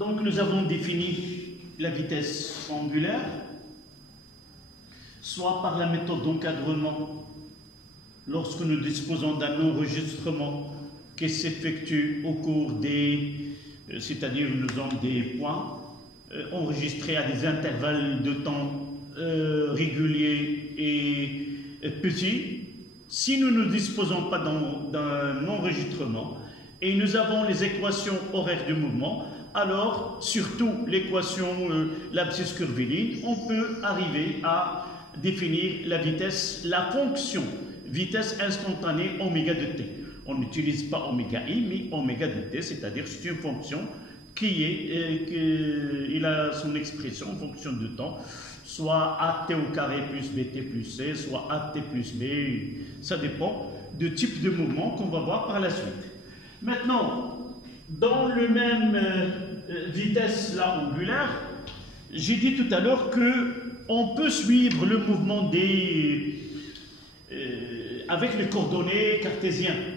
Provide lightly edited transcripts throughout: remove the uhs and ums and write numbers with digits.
Donc nous avons défini la vitesse angulaire, soit par la méthode d'encadrement, lorsque nous disposons d'un enregistrement qui s'effectue au cours des, c'est-à-dire nous avons des points enregistrés à des intervalles de temps réguliers et petits. Si nous ne disposons pas d'un enregistrement et nous avons les équations horaires du mouvement, alors surtout l'équation l'abscisse curviligne, on peut arriver à définir la vitesse, la fonction vitesse instantanée oméga de t. On n'utilise pas oméga i, mais oméga de t, c'est-à-dire c'est une fonction qui il a son expression en fonction de temps, soit at au carré plus bt plus c, soit at plus b, ça dépend du type de mouvement qu'on va voir par la suite. Maintenant, dans le même vitesse là angulaire, j'ai dit tout à l'heure qu'on peut suivre le mouvement avec les coordonnées cartésiennes.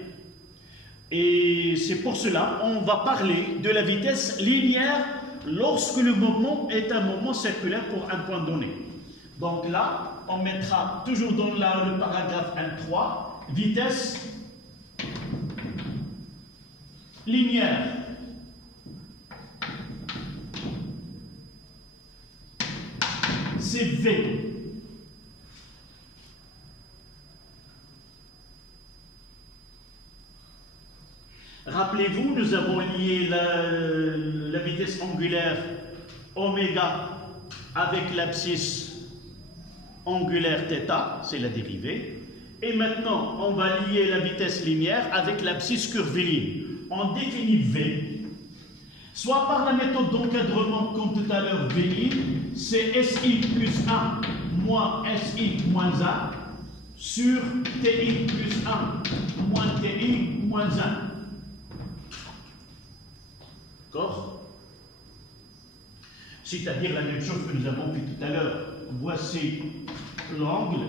Et c'est pour cela qu'on va parler de la vitesse linéaire lorsque le mouvement est un mouvement circulaire pour un point donné. Donc là, on mettra toujours dans le paragraphe 1.3, vitesse linéaire. C'est V. Rappelez-vous, nous avons lié la vitesse angulaire oméga avec l'abscisse angulaire θ, c'est la dérivée. Et maintenant, on va lier la vitesse linéaire avec l'abscisse curviligne. On définit V, soit par la méthode d'encadrement comme tout à l'heure VI, c'est SI plus 1 moins SI moins 1 sur TI plus 1 moins TI moins 1. D'accord? C'est-à-dire la même chose que nous avons vu tout à l'heure. Voici l'angle.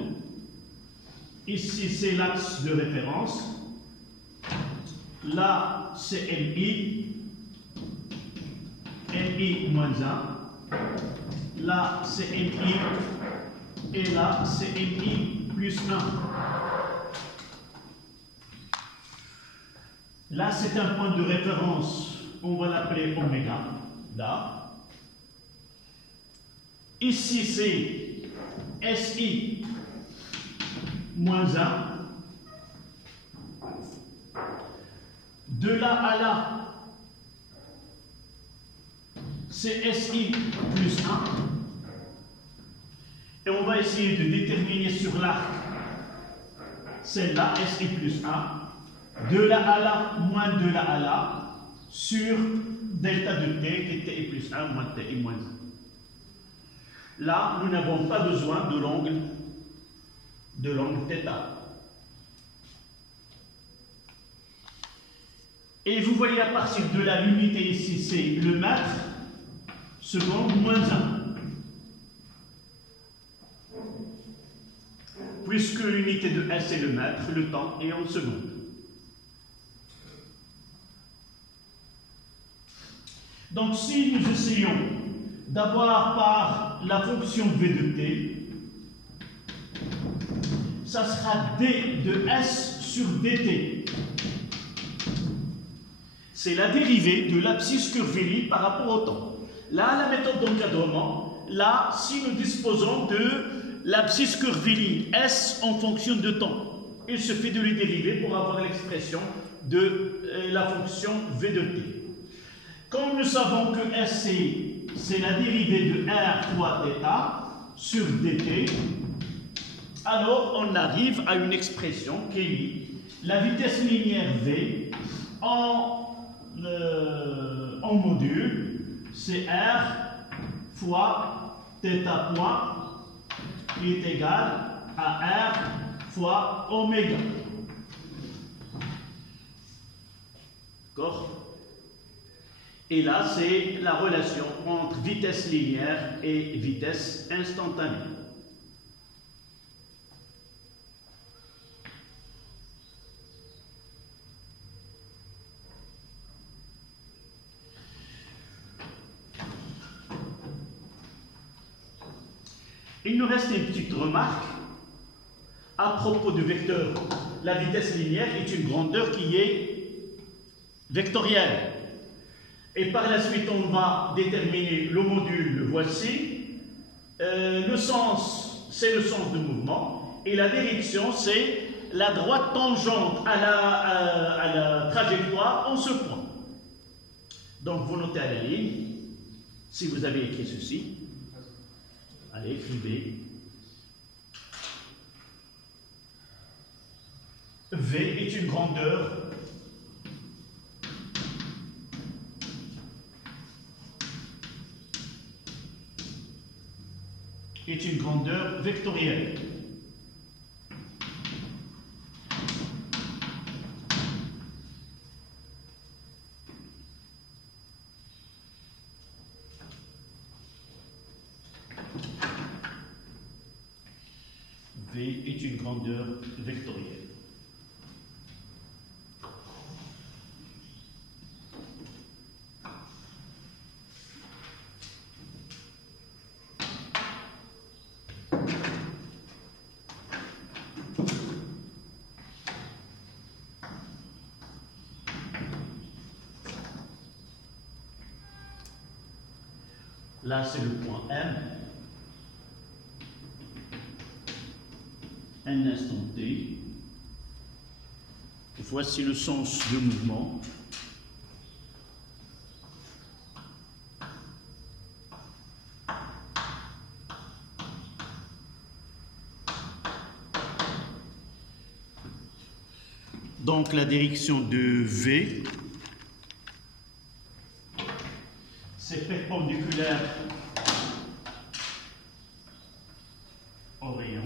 Ici, c'est l'axe de référence. Là, c'est MI. MI moins 1. Là, c'est MI. Et là, c'est MI plus 1. Là, c'est un point de référence. On va l'appeler oméga, là. Ici, c'est SI moins 1. De là à là, c'est SI plus 1. Et on va essayer de déterminer sur l'arc celle-là, SI plus 1. De là à là, moins de là à là, sur delta de t, qui est t plus 1 moins t moins 1. Là, nous n'avons pas besoin de l'angle θ. Et vous voyez à partir de là, l'unité ici, c'est le mètre, seconde moins 1. Puisque l'unité de S est le mètre, le temps est en secondes. Donc si nous essayons d'avoir par la fonction V de t, ça sera d de S sur dt. C'est la dérivée de l'abscisse curviligne par rapport au temps. Là, la méthode d'encadrement, là, si nous disposons de l'abscisse curviligne S en fonction de temps, il suffit de les dériver pour avoir l'expression de la fonction V de t. Comme nous savons que SC, c'est la dérivée de R fois θ sur dt, alors on arrive à une expression qui est la vitesse linéaire V en module, c'est R fois θ point qui est égal à R fois oméga. D'accord? Et là, c'est la relation entre vitesse linéaire et vitesse instantanée. Il nous reste une petite remarque à propos du vecteur. La vitesse linéaire est une grandeur qui est vectorielle. Et par la suite, on va déterminer le module, le voici. Le sens, c'est le sens de mouvement. Et la direction, c'est la droite tangente à la trajectoire en ce point. Donc, vous notez à la ligne, si vous avez écrit ceci. Allez, écrivez. V est une grandeur vectorielle. V est une grandeur vectorielle. Là, c'est le point M. Un instant T. Voici le sens de mouvement. Donc la direction de V, c'est perpendiculaire au rayon.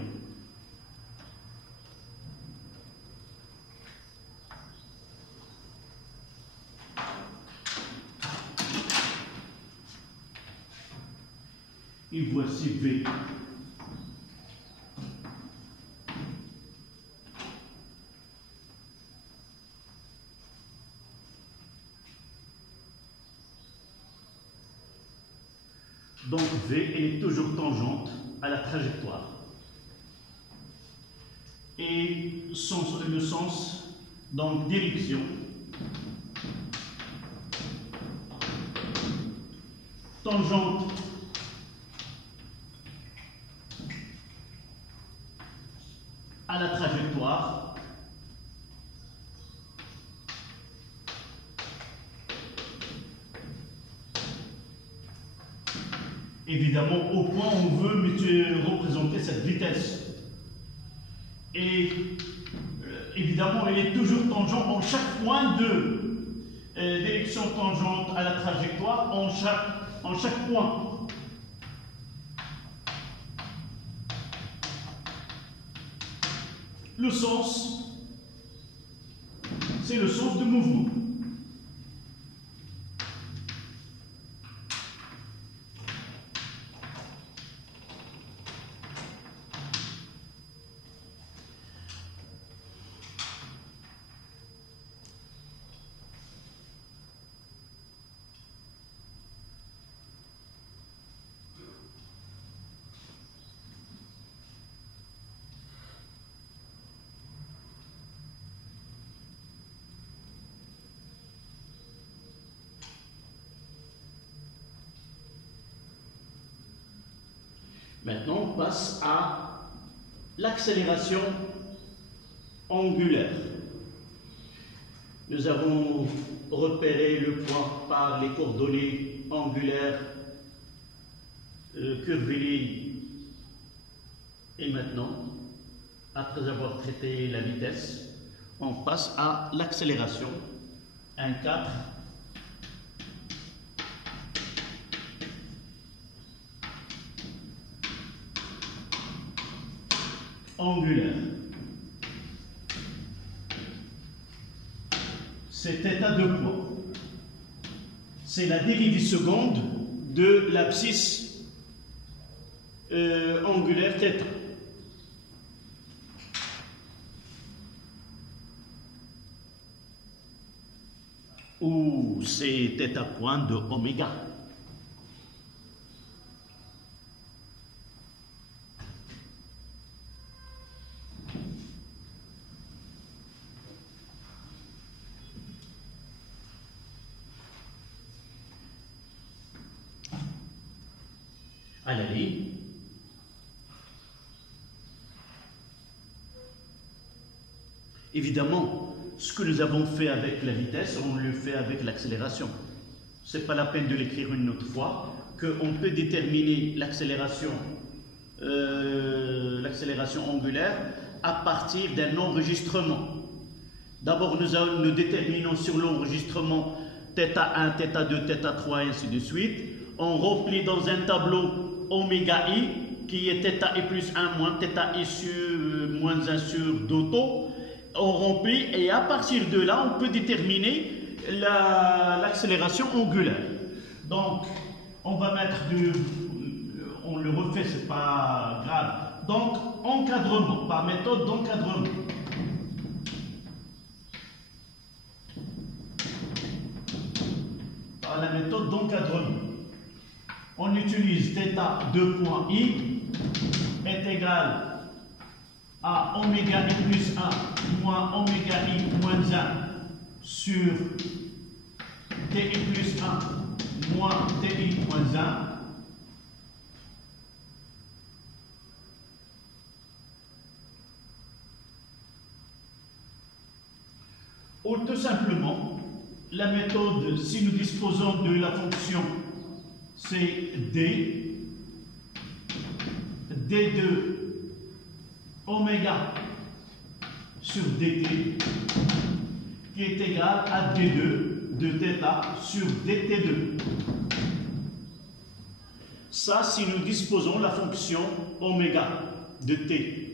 Et voici V. Donc V, elle est toujours tangente à la trajectoire. Et le sens, donc direction, tangente à la trajectoire, évidemment, au point où on veut représenter cette vitesse. Et évidemment, elle est toujours tangente en chaque point de direction tangente à la trajectoire, en chaque point. Le sens, c'est le sens de mouvement. Maintenant, on passe à l'accélération angulaire. Nous avons repéré le point par les coordonnées angulaires curviligne. Et maintenant, après avoir traité la vitesse, on passe à l'accélération. 1,4. Angulaire. C'est θ de poids. C'est la dérivée seconde de l'abscisse angulaire θ. Ou c'est θ point de oméga. à la ligne. Évidemment, ce que nous avons fait avec la vitesse, on le fait avec l'accélération. Ce n'est pas la peine de l'écrire une autre fois, qu'on peut déterminer l'accélération angulaire à partir d'un enregistrement. D'abord, nous déterminons sur l'enregistrement θ1, θ2, θ3, et ainsi de suite. On remplit dans un tableau oméga i, qui est θi plus 1 moins θi sur moins 1 sur d'auto. On remplit et à partir de là, on peut déterminer l'accélération angulaire. Donc, on va mettre on le refait, c'est pas grave. Donc, encadrement, par méthode d'encadrement. Par la méthode d'encadrement. On utilise θ2.i est égal à oméga i plus 1 moins oméga i moins 1 sur ti plus 1 moins ti moins 1. Ou tout simplement, la méthode, si nous disposons de la fonction c'est d2 oméga sur dt qui est égal à d2 de θ sur dt2. Ça, si nous disposons de la fonction oméga de t.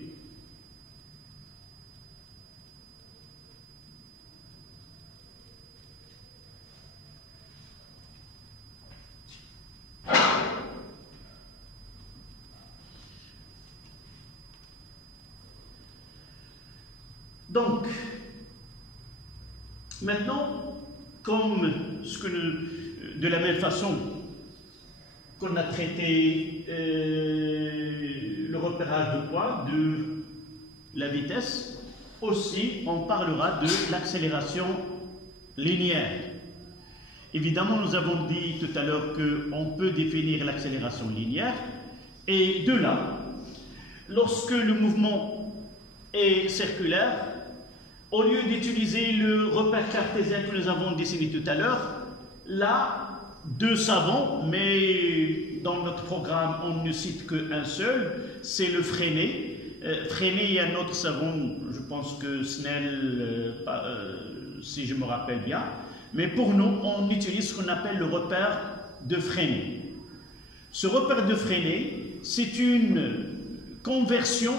Donc, maintenant, comme de la même façon qu'on a traité le repérage de poids, de la vitesse, aussi on parlera de l'accélération linéaire. Évidemment, nous avons dit tout à l'heure qu'on peut définir l'accélération linéaire, et de là, lorsque le mouvement est circulaire, au lieu d'utiliser le repère cartésien que nous avons dessiné tout à l'heure, là, deux savants, mais dans notre programme, on ne cite qu'un seul, c'est le Freinet. Freinet et un autre savant, je pense que Snell, si je me rappelle bien, mais pour nous, on utilise ce qu'on appelle le repère de Freinet. Ce repère de Freinet, c'est une conversion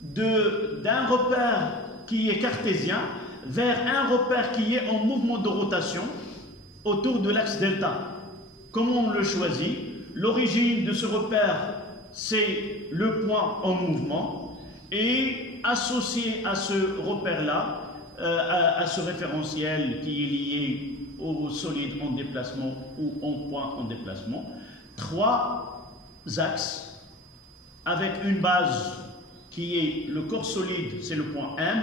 d'un repère qui est cartésien vers un repère qui est en mouvement de rotation autour de l'axe delta. Comment on le choisit? L'origine de ce repère, c'est le point en mouvement, et associé à ce repère-là, à ce référentiel qui est lié au solide en déplacement ou au point en déplacement, trois axes avec une base qui est le corps solide, c'est le point M,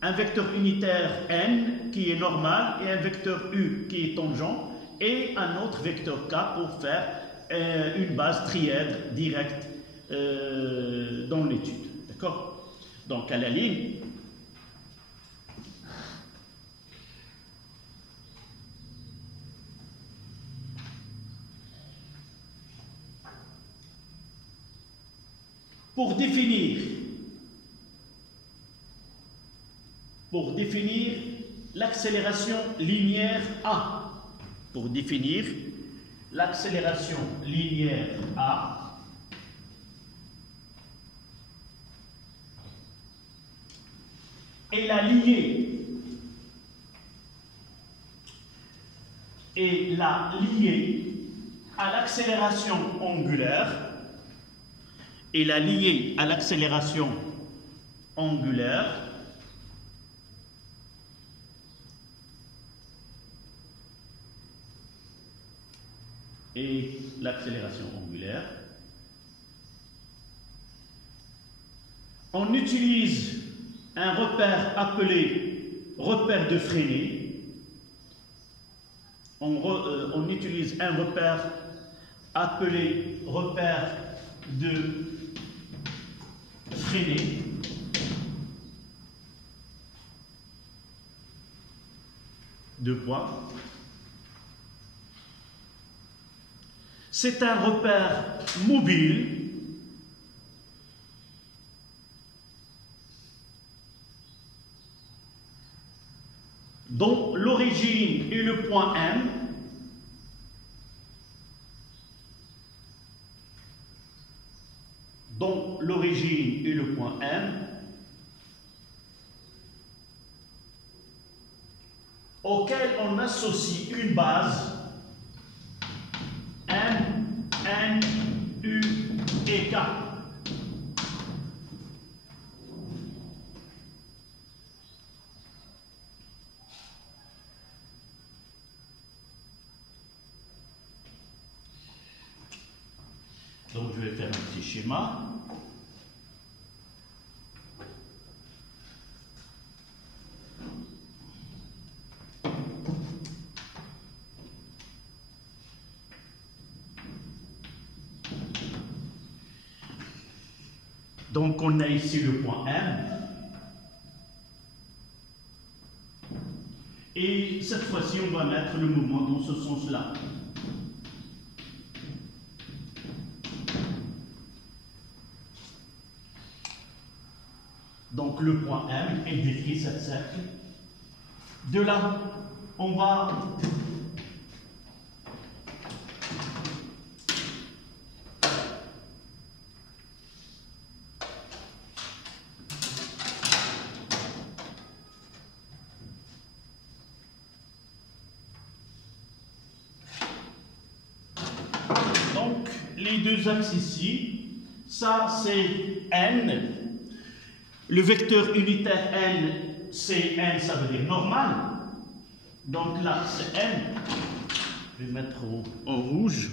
un vecteur unitaire N qui est normal et un vecteur U qui est tangent, et un autre vecteur K pour faire une base trièdre directe dans l'étude. D'accord? Donc à la ligne, pour définir l'accélération linéaire A, pour définir l'accélération linéaire A, et la lier à l'accélération angulaire, et la lier à l'accélération angulaire, et l'accélération angulaire, on utilise un repère appelé repère de Freinet. On utilise un repère appelé repère de Freinet. Deux points. C'est un repère mobile dont l'origine est le point M, dont l'origine est le point M, auquel on associe une base M, N, U et K. Donc je vais faire un petit schéma. Donc on a ici le point M. Et cette fois-ci, on va mettre le mouvement dans ce sens-là. Donc le point M est décrit cette cercle. De là, on va donc les deux axes ici, ça c'est N. Le vecteur unitaire N, c'est N, ça veut dire normal. Donc là, c'est N. Je vais mettre en rouge.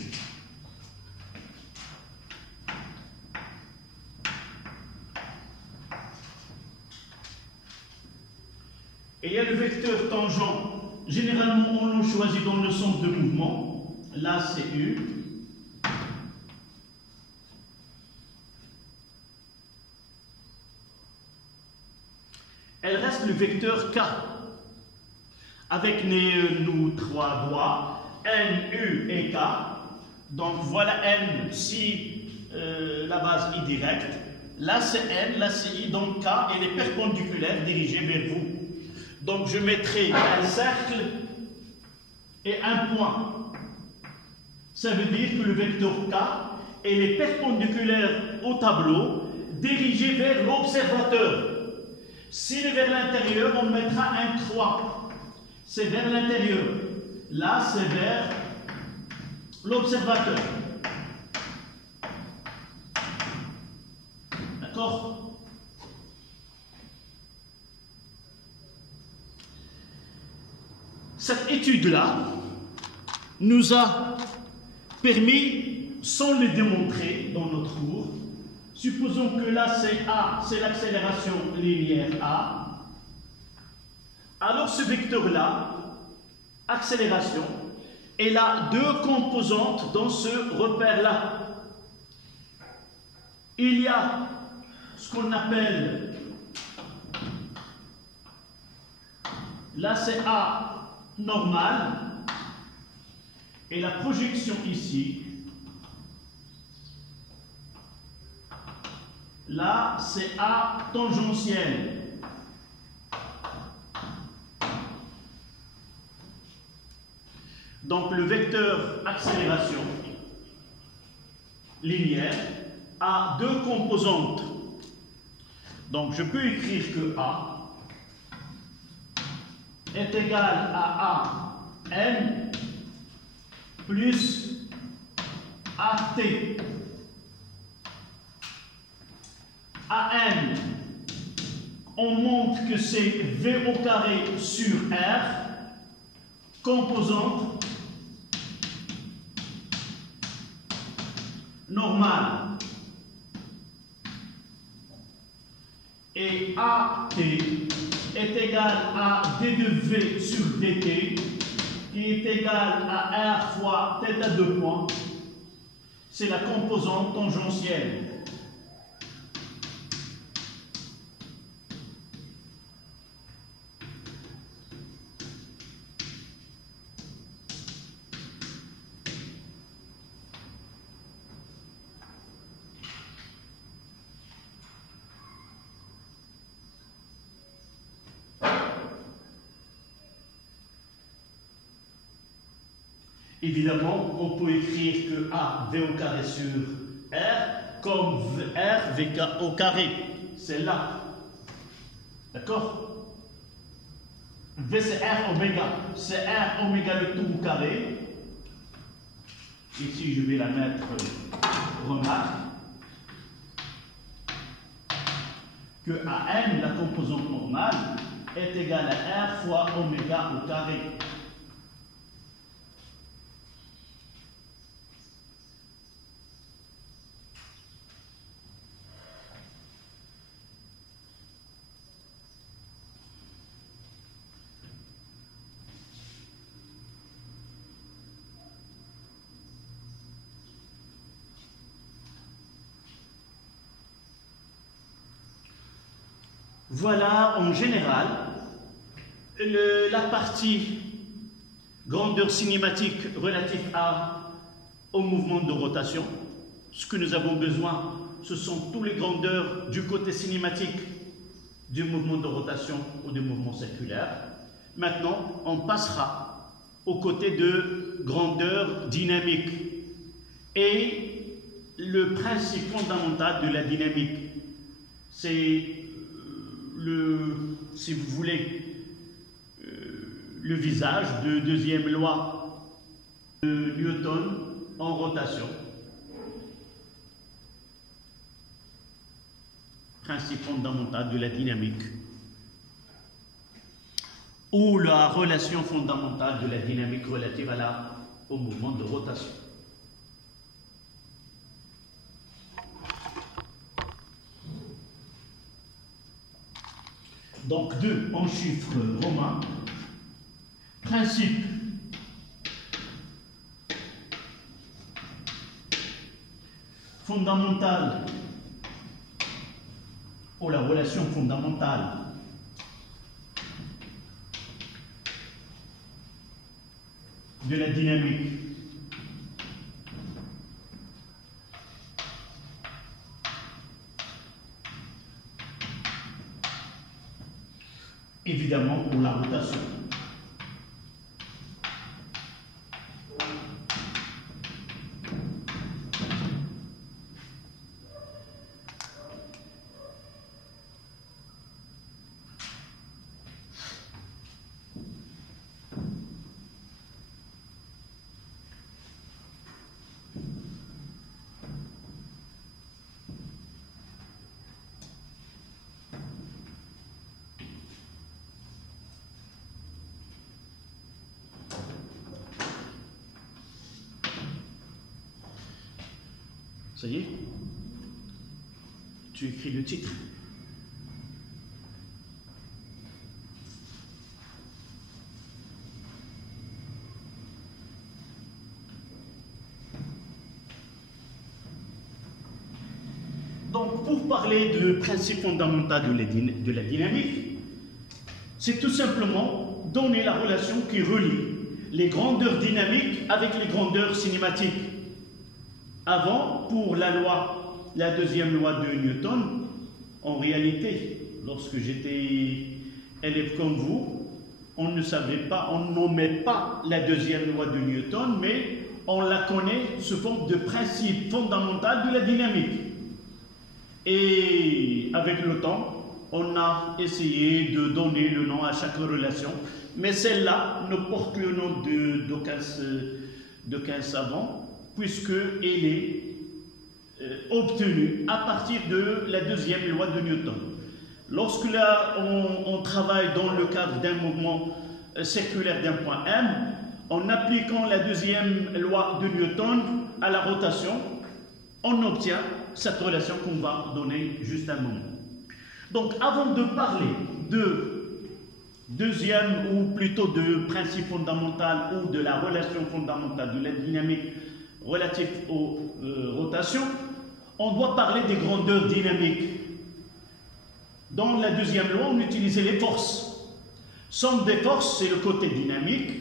Et il y a le vecteur tangent. Généralement, on le choisit dans le sens de mouvement. Là, c'est U. Elle reste le vecteur K, avec nos trois doigts, N, U et K. Donc voilà N si la base est directe. Là c'est N, là c'est I, donc K, elle est perpendiculaire, dirigée vers vous. Donc je mettrai un cercle et un point. Ça veut dire que le vecteur K, elle est perpendiculaire au tableau, dirigée vers l'observateur. S'il est vers l'intérieur, on mettra un 3. C'est vers l'intérieur. Là, c'est vers l'observateur. D'accord? Cette étude-là nous a permis, sans le démontrer dans notre cours, supposons que là c'est A, c'est l'accélération linéaire A. Alors ce vecteur-là, accélération, elle a deux composantes dans ce repère-là. Il y a ce qu'on appelle, là c'est A normal, et la projection ici, là, c'est A tangentiel. Donc, le vecteur accélération linéaire a deux composantes. Donc, je peux écrire que A est égal à A N plus AT. AN, on montre que c'est V au carré sur R, composante normale. Et AT est égal à D de V sur DT, qui est égal à R fois θ de points, c'est la composante tangentielle. Évidemment, on peut écrire que A, V au carré sur R, comme R, V au carré. C'est là. D'accord? V, c'est R oméga. C'est R oméga le tout au carré. Ici, je vais la mettre remarque. Que AM, la composante normale, est égale à R fois oméga au carré. Voilà en général la partie grandeur cinématique relative au mouvement de rotation. Ce que nous avons besoin, ce sont toutes les grandeurs du côté cinématique du mouvement de rotation ou du mouvement circulaire. Maintenant, on passera au côté de grandeur dynamique et le principe fondamental de la dynamique. C'est si vous voulez, le visage de deuxième loi de Newton en rotation. Principe fondamental de la dynamique. Ou la relation fondamentale de la dynamique relative au mouvement de rotation. Donc 2 en chiffres romains. Principe fondamental ou la relation fondamentale de la dynamique. Évidemment pour la rotation. Ça y est? Tu écris le titre. Donc, pour parler de principe fondamental de la dynamique, c'est tout simplement donner la relation qui relie les grandeurs dynamiques avec les grandeurs cinématiques. Avant, pour la deuxième loi de Newton, en réalité, lorsque j'étais élève comme vous, on ne savait pas, on nommait pas la deuxième loi de Newton, mais on la connaît sous forme de principe fondamental de la dynamique. Et avec le temps, on a essayé de donner le nom à chaque relation, mais celle-là ne porte le nom d'aucun savant, puisqu'elle est obtenue à partir de la deuxième loi de Newton. Lorsque là, on travaille dans le cadre d'un mouvement circulaire d'un point M, en appliquant la deuxième loi de Newton à la rotation, on obtient cette relation qu'on va donner juste un moment. Donc, avant de parler de deuxième ou plutôt de principe fondamental ou de la relation fondamentale de la dynamique relatifs aux rotations, on doit parler des grandeurs dynamiques. Dans la deuxième loi, on utilisait les forces. Somme des forces, c'est le côté dynamique,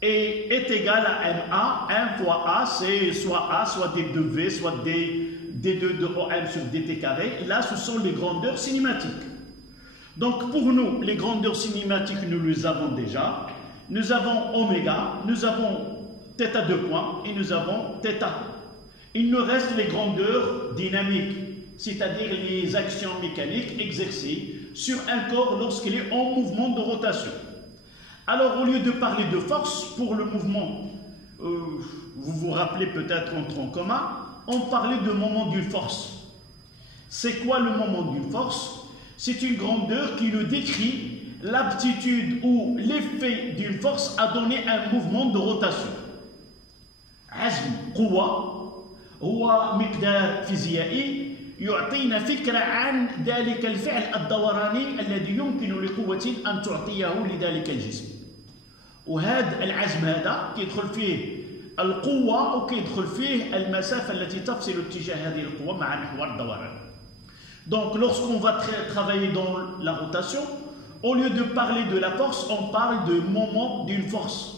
et est égal à MA. 1 fois A, c'est soit D de V, soit D2 de OM sur dt carré. Là, ce sont les grandeurs cinématiques. Donc, pour nous, les grandeurs cinématiques, nous les avons déjà. Nous avons oméga, nous avons θ 2 points et nous avons θ. Il nous reste les grandeurs dynamiques, c'est-à-dire les actions mécaniques exercées sur un corps lorsqu'il est en mouvement de rotation. Alors, au lieu de parler de force, pour le mouvement, vous vous rappelez peut-être en tronc commun, on parlait de moment d'une force. C'est quoi le moment d'une force? C'est une grandeur qui nous décrit l'aptitude ou l'effet d'une force à donner un mouvement de rotation. عزم قوة هو مقدار فيزيائي يعطينا فكرة عن ذلك الفعل الدوراني الذي يمكن لقوة أن تعطيه لذلك الجسم. وهذا العزم هذا كيدخل فيه القوة وكيدخل فيه المسافة التي تفصل اتجاه هذه القوة مع محور الدوران. Donc lorsqu'on va travailler dans la rotation, au lieu de parler de la force, on parle de moment d'une force.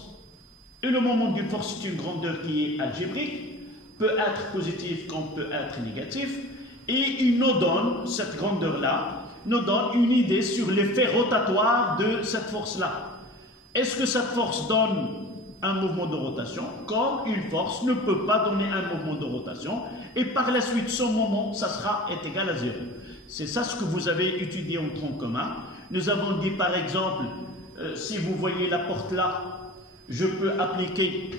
Et le moment d'une force, c'est une grandeur qui est algébrique, peut être positive comme peut être négative, et il nous donne, cette grandeur-là, nous donne une idée sur l'effet rotatoire de cette force-là. Est-ce que cette force donne un mouvement de rotation, comme une force ne peut pas donner un mouvement de rotation, et par la suite, son moment, ça est égal à 0. C'est ça ce que vous avez étudié en tronc commun. Nous avons dit par exemple, si vous voyez la porte là, je peux appliquer,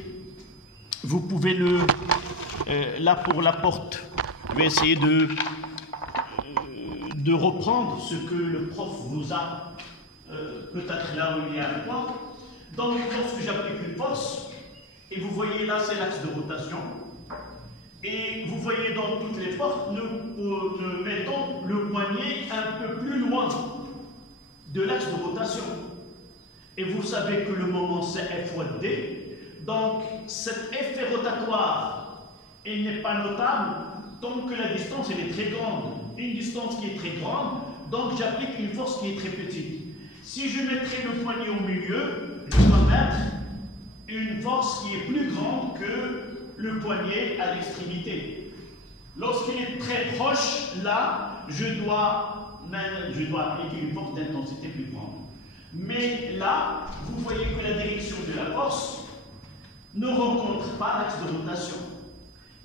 vous pouvez là pour la porte, je vais essayer de reprendre ce que le prof vous a, peut-être là où il y a un point. Donc lorsque j'applique une force, et vous voyez là c'est l'axe de rotation, et vous voyez dans toutes les portes, nous mettons le poignet un peu plus loin de l'axe de rotation. Et vous savez que le moment c'est F fois D. Donc cet effet rotatoire, il n'est pas notable tant que la distance elle est très grande. Une distance qui est très grande, donc j'applique une force qui est très petite. Si je mettrais le poignet au milieu, je dois mettre une force qui est plus grande que le poignet à l'extrémité. Lorsqu'il est très proche, là, je dois appliquer une force d'intensité plus grande. Mais là, vous voyez que la direction de la force ne rencontre pas l'axe de rotation.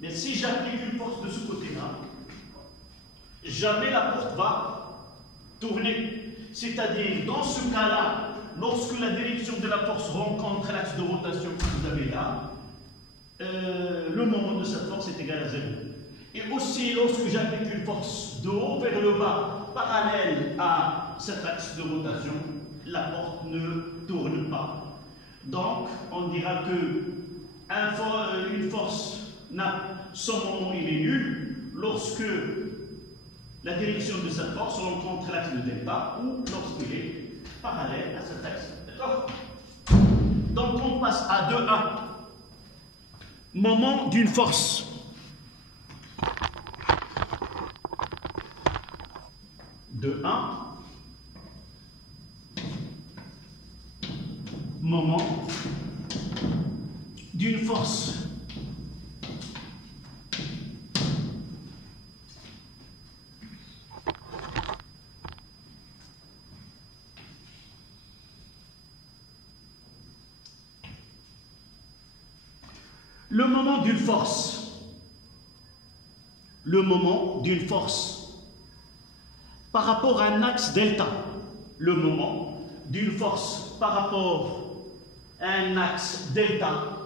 Mais si j'applique une force de ce côté-là, jamais la porte va tourner. C'est-à-dire, dans ce cas-là, lorsque la direction de la force rencontre l'axe de rotation que vous avez là, le moment de cette force est égal à 0. Et aussi, lorsque j'applique une force de haut vers le bas, parallèle à cet axe de rotation, la porte ne tourne pas. Donc, on dira que une force, son moment il est nul lorsque la direction de cette force rencontre l'axe de delta ou lorsqu'il est parallèle à cet axe. D'accord? Donc, on passe à 2A. Moment d'une force. 2A. Moment d'une force. Le moment d'une force. Le moment d'une force. Par rapport à un axe delta. Le moment d'une force par rapport à un axe delta.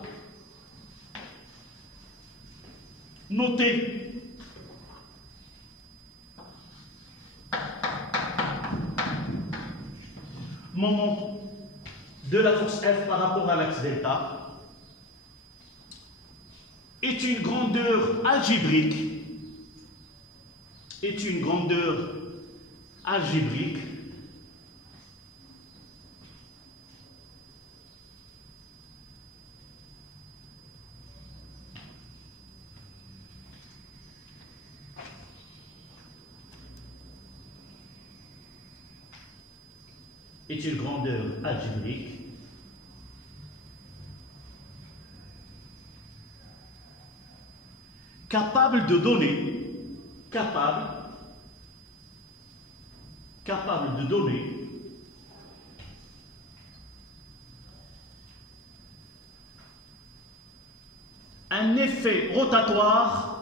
Notez moment de la force F par rapport à l'axe delta est une grandeur algébrique, est une grandeur algébrique capable de donner un effet rotatoire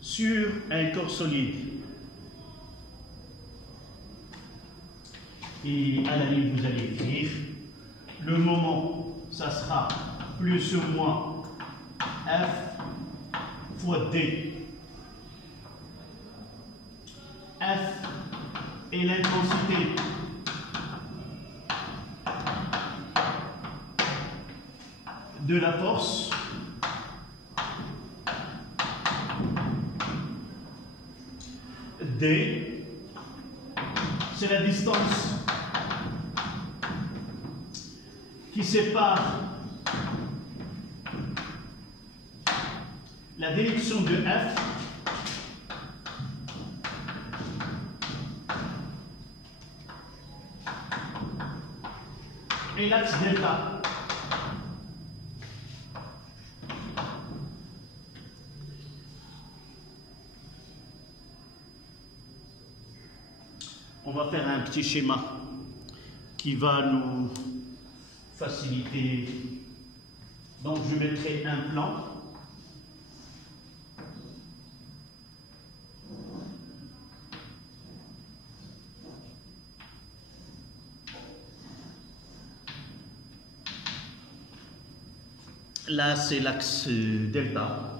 sur un corps solide. Et à la ligne, vous allez écrire le moment, ça sera plus ou moins F fois D. F est l'intensité de la force. D, c'est la distance qui sépare la direction de F et l'axe delta. On va faire un petit schéma qui va nous faciliter. Donc je mettrai un plan. Là, c'est l'axe delta.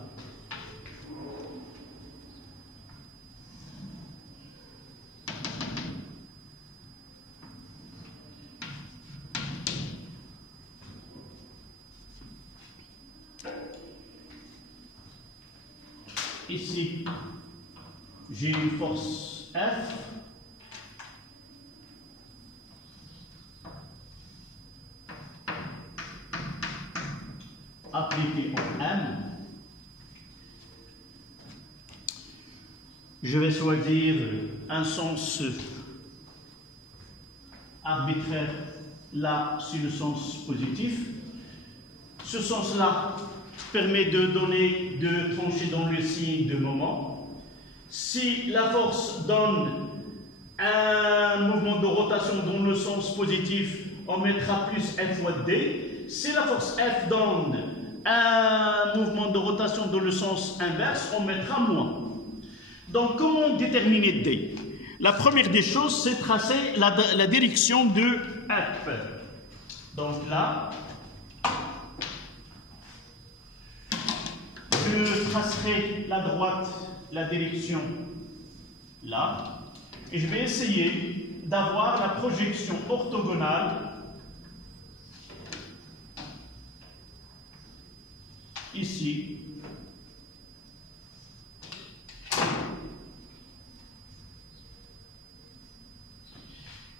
Ici, j'ai une force F. Appliquée en M. Je vais choisir un sens arbitraire. Là, c'est le sens positif. Ce sens-là permet de trancher dans le signe de moment. Si la force donne un mouvement de rotation dans le sens positif, on mettra plus F fois D. Si la force F donne un mouvement de rotation dans le sens inverse, on mettra moins. Donc, comment déterminer D? La première des choses, c'est tracer la direction de F. Donc là, je tracerai la droite, la direction là, et je vais essayer d'avoir la projection orthogonale ici.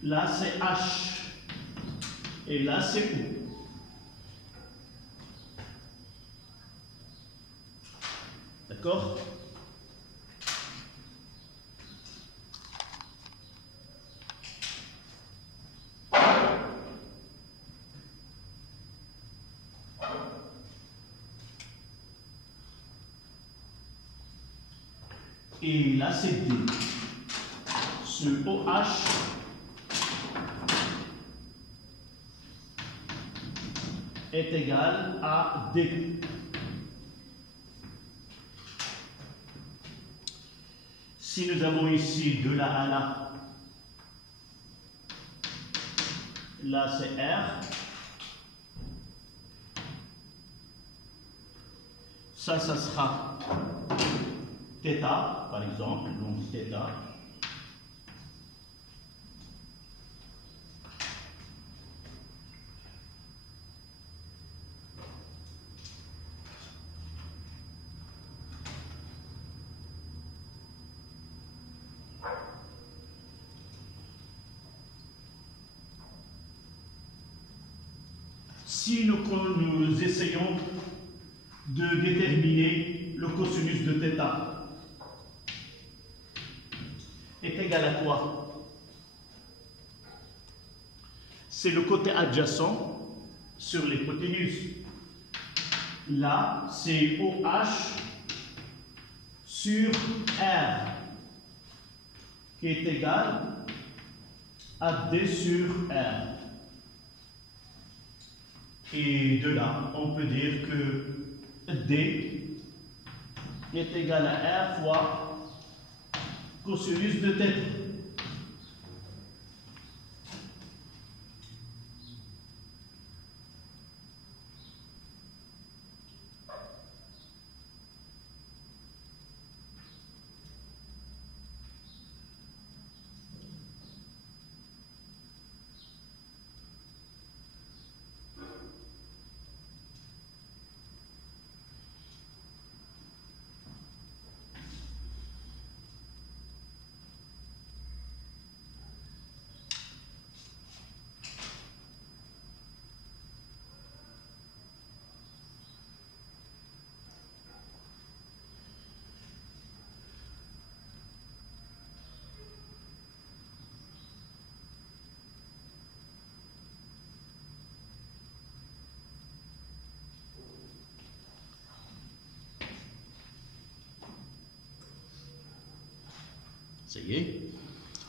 Là, c'est H. Et là, c'est O. D'accord? Et là, c'est D. Ce OH est égal à D. Si nous avons ici de là à là c'est R. Ça sera θ, par exemple, donc θ. si nous essayons de déterminer le cosinus de θ, est égal à quoi? C'est le côté adjacent sur l'hypoténuse. Là, c'est OH sur R qui est égal à D sur R. Et de là, on peut dire que D est égal à R fois cosinus de θ. Ça y est.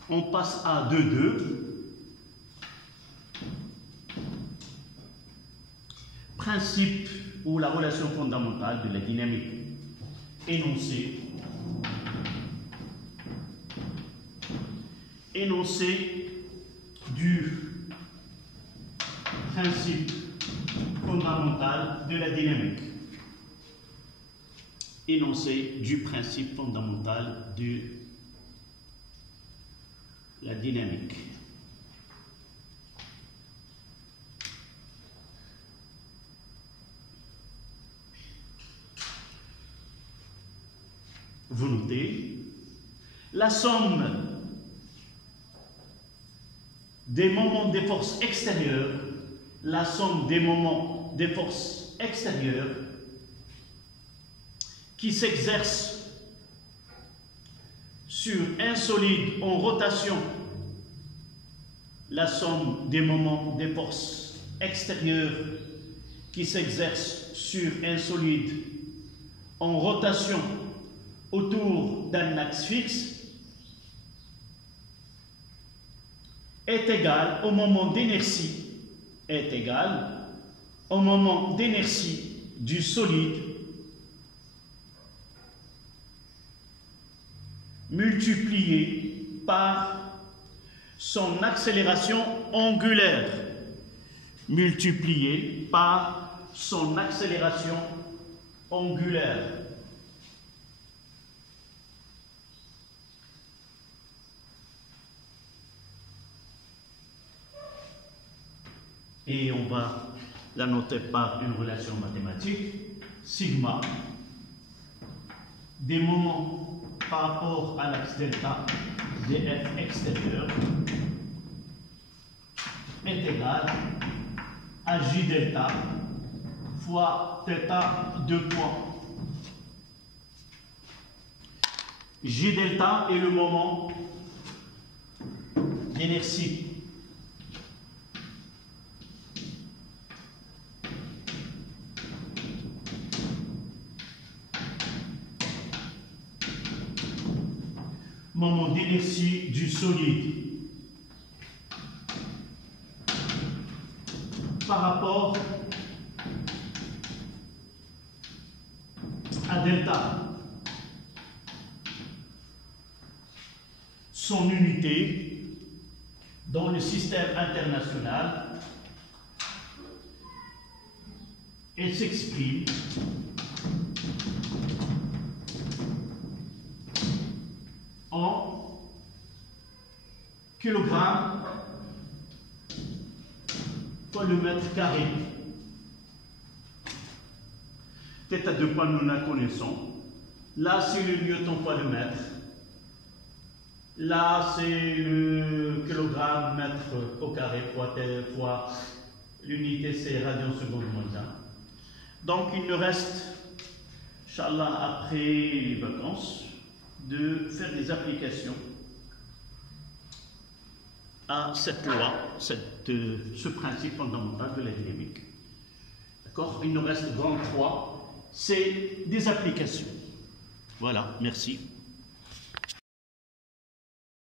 On passe à 2.2. Principe ou la relation fondamentale de la dynamique. Énoncé. Énoncé du principe fondamental de la dynamique. Énoncé du principe fondamental de la dynamique. Vous notez, la somme des moments des forces extérieures, la somme des moments des forces extérieures qui s'exercent sur un solide en rotation, la somme des moments des forces extérieures qui s'exercent sur un solide en rotation autour d'un axe fixe est égale au moment d'inertie, du solide multiplié par son accélération angulaire, Et on va la noter par une relation mathématique, sigma, des moments par rapport à l'axe delta df extérieur est égal à j delta fois θ de points. J delta est le moment d'inertie. Moment d'inertie du solide par rapport à delta. Son unité dans le système international, elle s'exprime en kilogrammes fois le mètre carré. Θ de point nous la connaissons. Là c'est le newton fois le mètre. Là c'est le kilogramme mètre au carré fois L'unité, c'est radian seconde moins 1. Donc, il nous reste, Inch'Allah, après les vacances, de faire des applications à cette loi, ce principe fondamental de la dynamique. D'accord? Il nous reste 23, c'est des applications. Voilà, merci.